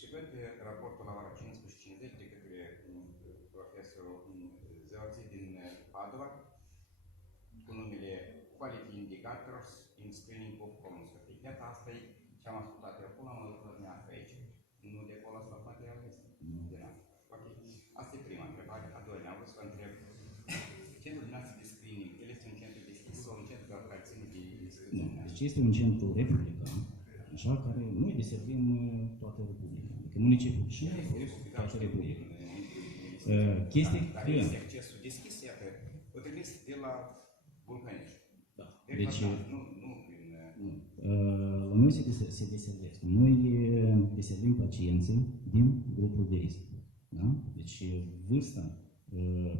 Și văd raportul la ora 15:50 de către profesorul Zeorzi din Padova, cu numele Quality Indicators in Screening of Colonoscopy. Iată, asta e ce am ascultat de acolo, am auzit la dumneavoastră aici. Nu de acolo ați luat materialul ăsta? De la. Ok. Asta e prima întrebare. A doua, am vrut să vă întreb. Centrul dumneavoastră de screening, el este un centru deschis sau un centru care ține de instituția? Deci este un centru republican, așa, care noi deservim toată Republica, adică municipiul și toată Republica. Chestia dar că... este accesul deschis, iată, o trimis de la Vulcănești. Da. Deci, nu prin... La noi se deservesc. Noi deservim pacienții din grupul de risc. Da? Deci vârsta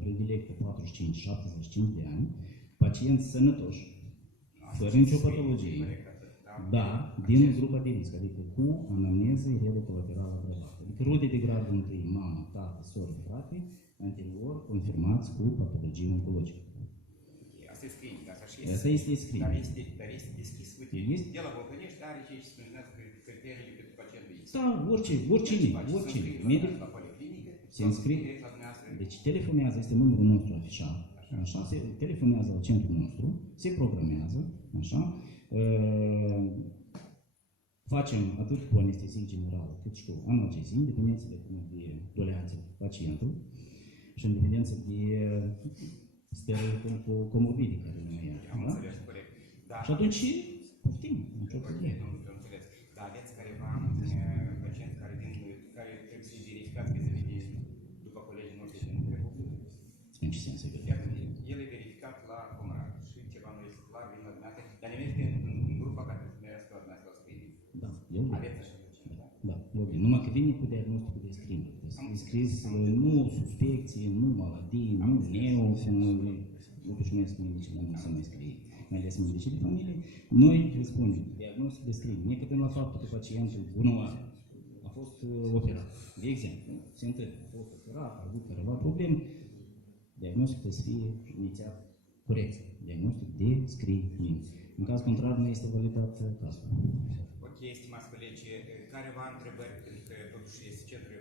predilectă 45-75 de ani, pacienți sănătoși, fără nicio patologie, dar din grupa de risc, adică cu anamneză heredocolaterală agravată. Adică rude de gradul întâi, mamă, tată, soră, frate, anterior confirmați cu patologie oncologică. Asta e screening, asta și este. Asta este screening. Dar este deschis, uite, de la Vulcănești are ce se spunează criteriile pentru pacientul este. Da, oricine, medic se înscrie. Deci telefonează, este numărul nostru afișat, așa, se telefonează la centrul nostru, se programează, așa, facem atât cu anestezie generală, cât și cu analgezie, în dependență de doleanțe pacientului și în dependență de stările comorbide care le mai are. Am înțeles, corect. Și atunci, poftim, nicio problemă. Nu înțeles. Dar aveți careva pacienți care trebuie să fie verificați vis-a-vis după colegii noștri din Republică? În ce sens e verificat? El e verificat la Comrat și ceva nu este clar, vine la dumneavoastră, dar ne merge în grupa care trebuie să merească la dumneavoastră la screening. Da, eu vin. Aveți așa ceva, da? Da, eu vin. Numai că vine cu diagnosticul de screening. Este scris nu suspecție, nu maladie, nu neo, nu obișnuiesc medicii, nu se mai scrie, mai ales medicii de familie. Noi răspundem diagnostic de screening, necătând la faptul că pacientul bunoare a fost operat. De exemplu, se întâmplă, a fost operat, a avut careva probleme, diagnosticul trebuie să fie inițiat corect. Diagnostic de screening. În caz contrar, nu este validat cazul. Ok, stimați colegi, careva întrebări, pentru că totuși este centru